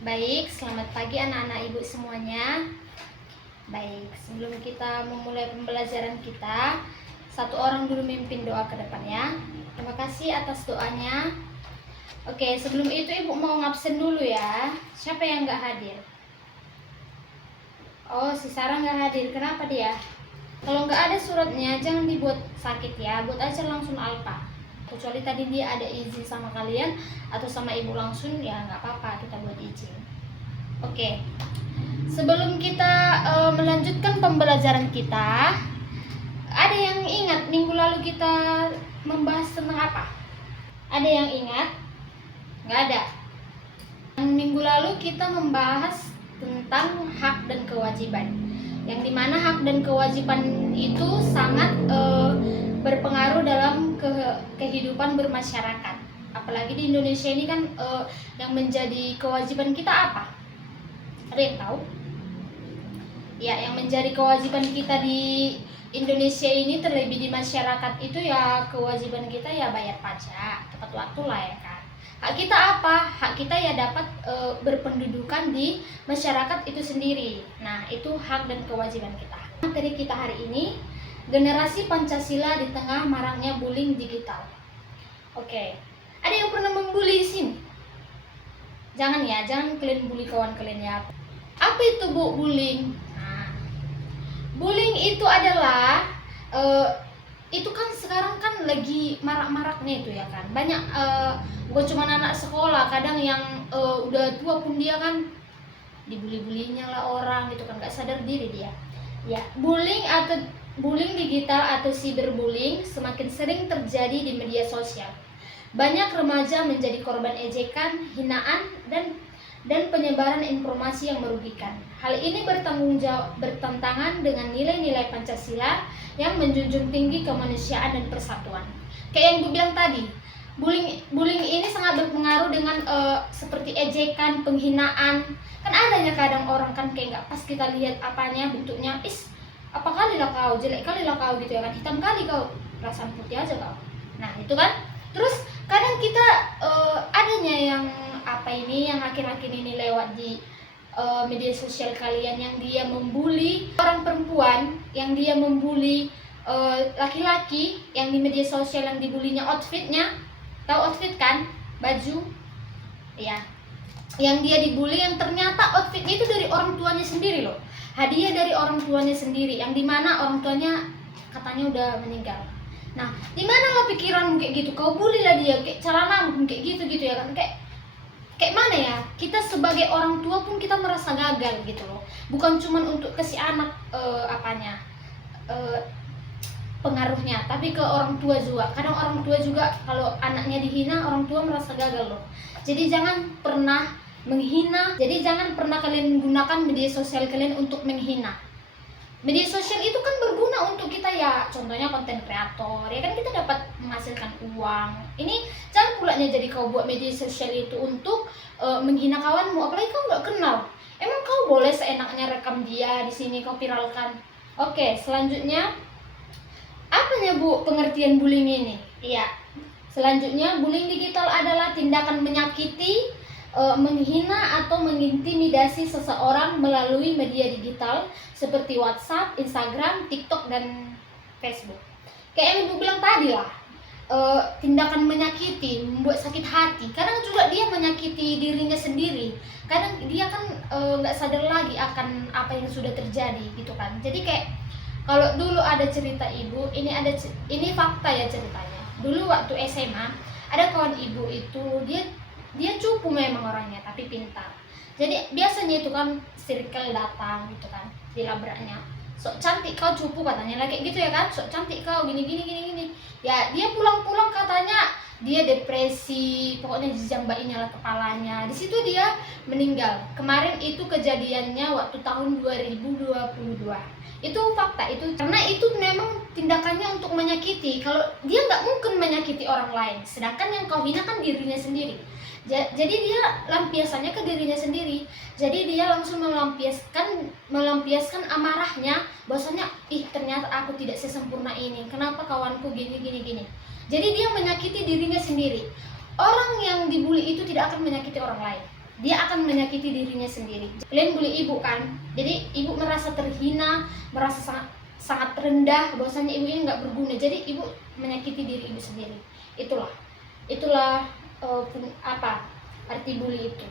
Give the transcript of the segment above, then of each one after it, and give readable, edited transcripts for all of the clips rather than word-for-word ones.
Baik, selamat pagi anak-anak ibu semuanya. Baik, sebelum kita memulai pembelajaran kita, satu orang dulu mimpin doa ke depan ya. Terima kasih atas doanya. Oke, sebelum itu ibu mau ngabsen dulu ya. Siapa yang nggak hadir? Oh, si Sarah nggak hadir. Kenapa dia? Kalau nggak ada suratnya, jangan dibuat sakit ya. Buat aja langsung alpa. Kecuali tadi dia ada izin sama kalian atau sama ibu langsung, ya nggak apa-apa, kita buat izin. Oke, sebelum kita melanjutkan pembelajaran kita, ada yang ingat minggu lalu kita membahas tentang apa? Ada yang ingat? Nggak ada. Minggu lalu kita membahas tentang hak dan kewajiban, yang dimana hak dan kewajiban itu sangat berpengaruh dalam kehidupan bermasyarakat. Apalagi di Indonesia ini kan yang menjadi kewajiban kita apa? Ada yang tahu? Ya, yang menjadi kewajiban kita di Indonesia ini, terlebih di masyarakat itu ya, kewajiban kita ya bayar pajak tepat waktu lah ya kan. Hak kita apa? Hak kita ya dapat berpendudukan di masyarakat itu sendiri. Nah, itu hak dan kewajiban kita. Materi kita hari ini, generasi Pancasila di tengah maraknya bullying digital. Oke, ada yang pernah membuli di sini? Jangan ya, jangan kalian bully kawan kalian ya. Apa itu bu bullying? Nah, bullying itu adalah itu kan sekarang kan lagi marak-maraknya itu ya kan. Banyak bukan cuma anak sekolah, kadang yang udah tua pun dia kan dibully-bulinya lah orang gitu kan, nggak sadar diri dia. Ya, bullying digital atau cyberbullying semakin sering terjadi di media sosial. Banyak remaja menjadi korban ejekan, hinaan, dan penyebaran informasi yang merugikan. Hal ini bertentangan dengan nilai-nilai Pancasila yang menjunjung tinggi kemanusiaan dan persatuan. Kayak yang gue bilang tadi, bullying ini sangat berpengaruh dengan seperti ejekan, penghinaan. Kan adanya kadang orang kan kayak nggak pas kita lihat apanya, bentuknya, apa kali lah kau, jelek kali lah kau gitu ya kan, hitam kali kau, perasaan putih aja kau. Nah itu kan, terus kadang kita adanya yang yang akhir-akhir ini lewat di media sosial kalian, yang dia membuli orang perempuan, yang dia membuli laki-laki, yang di media sosial yang dibulinya outfitnya. Tahu outfit kan? Baju ya, yang dia dibully yang ternyata outfitnya itu dari orang tuanya sendiri loh, hadiah dari orang tuanya sendiri, yang dimana orang tuanya katanya udah meninggal. Nah, dimana lo pikiranmu kayak gitu, kau bully lah dia, kayak celanamu kayak gitu ya kan, kayak mana ya, kita sebagai orang tua pun kita merasa gagal gitu loh. Bukan cuma untuk kasih anak pengaruhnya, tapi ke orang tua juga. Kadang orang tua juga kalau anaknya dihina, orang tua merasa gagal loh. Jadi jangan pernah menghina, jadi jangan pernah kalian menggunakan media sosial kalian untuk menghina. Media sosial itu kan berguna untuk kita ya, contohnya konten kreator ya kan, kita dapat menghasilkan uang. Ini jangan pulanya jadi kau buat media sosial itu untuk menghina kawanmu, apalagi kau nggak kenal. Emang kau boleh seenaknya rekam dia di sini kau viralkan? Oke, selanjutnya apanya bu pengertian bullying ini? Iya, selanjutnya bullying digital adalah tindakan menyakiti, menghina atau mengintimidasi seseorang melalui media digital seperti WhatsApp, Instagram, TikTok, dan Facebook. Kayak yang ibu bilang tadi lah, tindakan menyakiti, membuat sakit hati. Kadang juga dia menyakiti dirinya sendiri. Kadang dia kan nggak sadar lagi akan apa yang sudah terjadi gitu kan. Jadi kayak kalau dulu ada cerita ibu, ini fakta ya ceritanya. Dulu waktu SMA ada kawan ibu itu, dia cupu memang orangnya tapi pintar. Jadi biasanya itu kan circle datang gitu kan, dilabraknya, sok cantik kau cupu katanya lah, kayak gitu ya kan, sok cantik kau gini. Ya dia pulang katanya dia depresi, pokoknya dijambainnya lah kepalanya. Di situ dia meninggal. Kemarin itu kejadiannya waktu tahun 2022. Itu fakta itu, karena itu memang tindakannya untuk menyakiti. Kalau dia nggak mungkin menyakiti orang lain, sedangkan yang kau hina kan dirinya sendiri. Jadi dia lampiasannya ke dirinya sendiri. Jadi dia langsung melampiaskan amarahnya, bahwasanya ternyata aku tidak sesempurna ini, kenapa kawanku gini. Jadi dia menyakiti dirinya sendiri. Orang yang dibully itu tidak akan menyakiti orang lain. dia akan menyakiti dirinya sendiri. Kalian bully ibu kan, jadi ibu merasa terhina, merasa sangat rendah, bahwasanya ibu ini nggak berguna, jadi ibu menyakiti diri ibu sendiri. Itulah apa arti bully itu.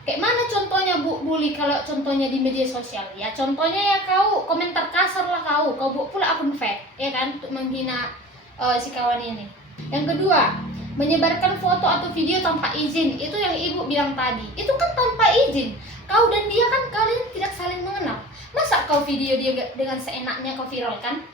Kayak mana contohnya bully kalau contohnya di media sosial? Ya contohnya ya kau komentar kasar lah, kau buat pula akun fake, ya kan, untuk menghina si kawan ini. Yang kedua, menyebarkan foto atau video tanpa izin. Itu yang ibu bilang tadi, itu kan tanpa izin. Kau dan dia kan kalian tidak saling mengenal. Masa kau video dia dengan seenaknya kau viralkan?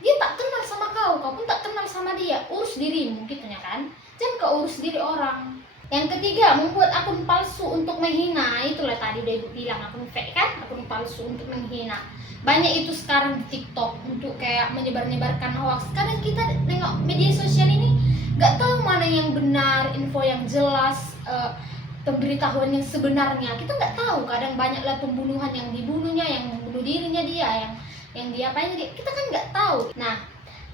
Dia tak kenal sama kau pun tak kenal sama dia. Urus dirimu gitu ya kan, jangan kau urus diri orang. Yang ketiga, membuat akun palsu untuk menghina. Itulah tadi udah ibu bilang, akun fake kan, akun palsu untuk menghina. Banyak itu sekarang di TikTok untuk kayak menyebarkan hoax. Kadang kita nengok media sosial ini nggak tahu mana yang benar, info yang jelas, pemberitahuan yang sebenarnya kita nggak tahu. Kadang banyaklah pembunuhan, yang dibunuhnya, yang membunuh dirinya dia, yang diapain dia, kita kan nggak tahu. Nah,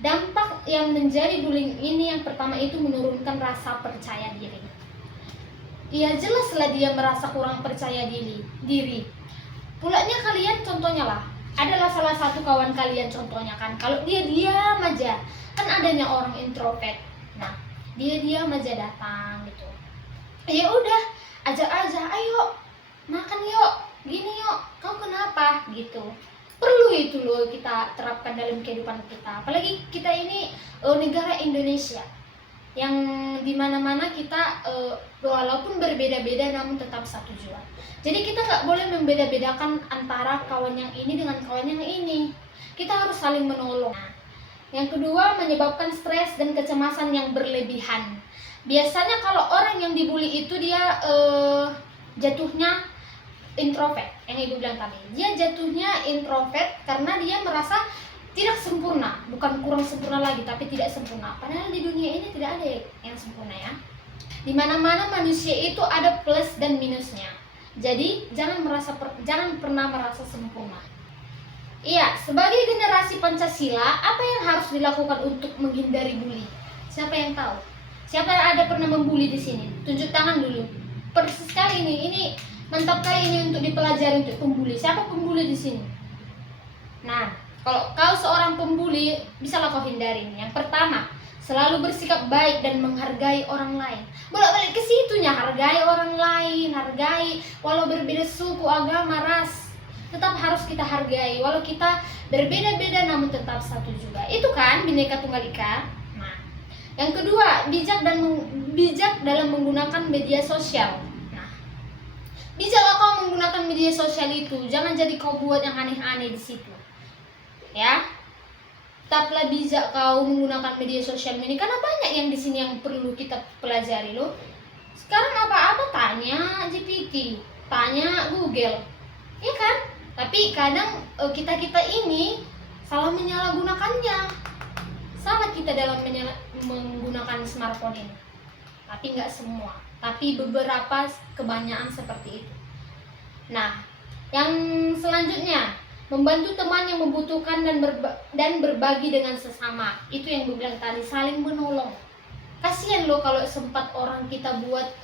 dampak yang menjadi bullying ini yang pertama itu menurunkan rasa percaya diri. Ya jelaslah dia merasa kurang percaya diri. Pulanya kalian contohnya lah, adalah salah satu kawan kalian contohnya kan, kalau dia diam aja, kan adanya orang introvert. Nah, dia diam aja datang gitu. Ya udah, ajak aja, ayo makan yuk, gini yuk, kau kenapa gitu. Perlu itu loh kita terapkan dalam kehidupan kita. Apalagi kita ini negara Indonesia yang dimana-mana kita walaupun berbeda-beda namun tetap satu jua. Jadi kita nggak boleh membeda-bedakan antara kawan yang ini dengan kawan yang ini. Kita harus saling menolong. Nah, yang kedua, menyebabkan stres dan kecemasan yang berlebihan. Biasanya kalau orang yang dibully itu dia jatuhnya introvert, yang ibu bilang tadi. Dia jatuhnya introvert karena dia merasa tidak sempurna, bukan kurang sempurna lagi, tapi tidak sempurna. Padahal di dunia ini tidak ada yang sempurna ya. Di mana-mana manusia itu ada plus dan minusnya. Jadi jangan pernah merasa sempurna. Iya, sebagai generasi Pancasila, apa yang harus dilakukan untuk menghindari bully? Siapa yang tahu? Siapa yang ada pernah membuli di sini? Tunjuk tangan dulu. Persis sekali ini mantap kali ini untuk dipelajari untuk pembuli. Siapa pembuli di sini? Nah, kalau kau seorang pembuli, bisalah kau hindari. Yang pertama, selalu bersikap baik dan menghargai orang lain. Bolak-balik ke situnya, hargai orang lain, hargai walau berbeda suku, agama, ras. Tetap harus kita hargai, walau kita berbeda-beda namun tetap satu juga. Itu kan Bhinneka Tunggal Ika. Nah, yang kedua, bijak dalam menggunakan media sosial. Nah, bijaklah kau menggunakan media sosial itu, jangan jadi kau buat yang aneh-aneh di situ. Ya, tetaplah bijak kau menggunakan media sosial ini, karena banyak yang di sini yang perlu kita pelajari loh. Sekarang apa-apa tanya GPT, tanya Google, ya kan? Tapi kadang kita ini salah menyalahgunakannya. Salah kita dalam menggunakan smartphone ini. Tapi nggak semua, tapi beberapa, kebanyakan seperti itu. Nah, yang selanjutnya, membantu teman yang membutuhkan dan berbagi dengan sesama. Itu yang gue bilang tadi, saling menolong. Kasihan loh kalau sempat orang kita buat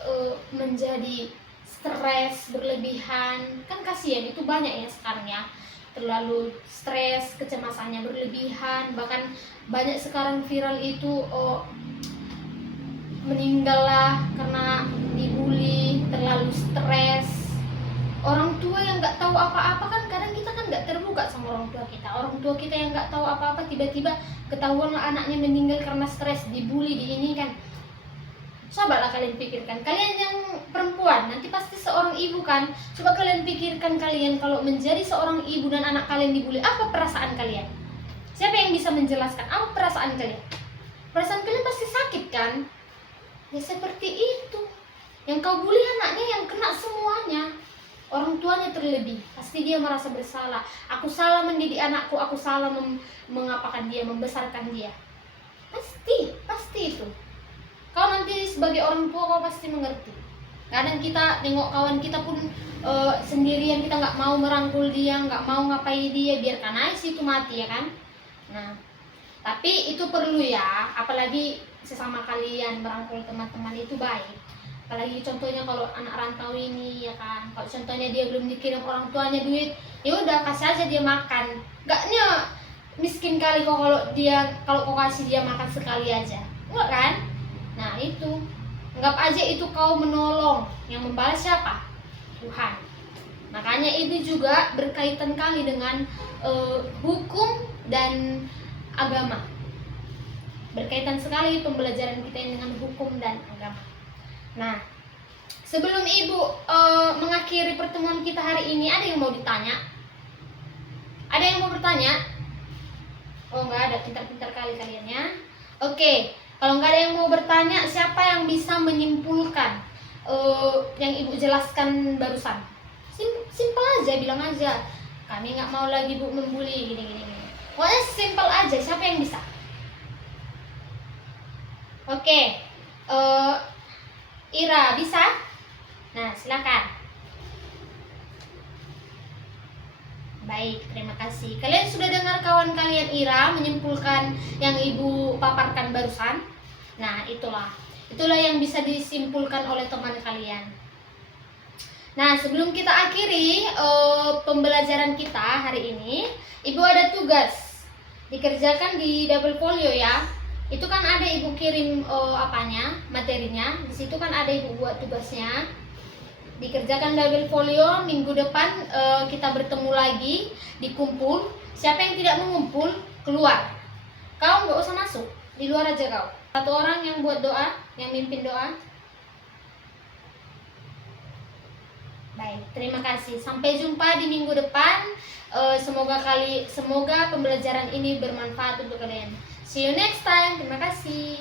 menjadi stres berlebihan, kan kasihan. Itu banyak ya sekarang ya, terlalu stres, kecemasannya berlebihan. Bahkan banyak sekarang viral itu meninggal lah karena dibully, terlalu stres. Orang tua yang nggak tahu apa-apa kan, kadang kita kan nggak terbuka sama orang tua kita. Orang tua kita yang nggak tahu apa-apa, tiba-tiba ketahuan anaknya meninggal karena stres, dibully, di ini kan. Cobalah kalian pikirkan, kalian yang perempuan nanti pasti seorang ibu kan. Coba kalian pikirkan, kalian kalau menjadi seorang ibu dan anak kalian dibully, apa perasaan kalian? Siapa yang bisa menjelaskan apa perasaan kalian? Perasaan kalian pasti sakit kan? Ya seperti itu. Yang kau bully anaknya yang kena semuanya. Orang tuanya terlebih, pasti dia merasa bersalah. Aku salah mendidik anakku, aku salah mengapakan dia, membesarkan dia. Pasti itu. Kau nanti sebagai orang tua kau pasti mengerti. Kadang kita nengok kawan kita pun sendirian, kita nggak mau merangkul dia, nggak mau ngapai dia, biarkan aja situ mati ya kan. Nah, tapi itu perlu ya, apalagi sesama kalian merangkul teman-teman itu baik. Apalagi contohnya kalau anak rantau ini ya kan, kalau contohnya dia belum dikirim orang tuanya duit, ya udah kasih aja dia makan. Gaknya miskin kali kok kalau kau kasih dia makan sekali aja, enggak kan? Nah itu, anggap aja itu kau menolong, yang membalas siapa? Tuhan. Makanya ini juga berkaitan kali dengan hukum dan agama. Berkaitan sekali pembelajaran kita ini dengan hukum dan agama. Nah, sebelum Ibu mengakhiri pertemuan kita hari ini, ada yang mau ditanya? Ada yang mau bertanya? Oh, enggak ada, pintar-pintar kali kalian ya. Oke, kalau enggak ada yang mau bertanya, siapa yang bisa menyimpulkan yang Ibu jelaskan barusan? Simpel aja, bilang aja. Kami nggak mau lagi Bu membuli gini. Pokoknya simpel aja, siapa yang bisa? Oke, Ira bisa? Nah, silakan. Baik, terima kasih. Kalian sudah dengar kawan kalian Ira menyimpulkan yang Ibu paparkan barusan? Nah, itulah yang bisa disimpulkan oleh teman kalian. Nah, sebelum kita akhiri pembelajaran kita hari ini, Ibu ada tugas dikerjakan di double folio ya. Itu kan ada Ibu kirim materinya. Di situ kan ada Ibu buat tugasnya. Dikerjakan double folio. Minggu depan kita bertemu lagi, dikumpul. Siapa yang tidak mengumpul keluar. Kau nggak usah masuk, di luar aja kau. Satu orang yang buat doa, yang mimpin doa. Baik, terima kasih. Sampai jumpa di minggu depan. Semoga pembelajaran ini bermanfaat untuk kalian. See you next time. Terima kasih.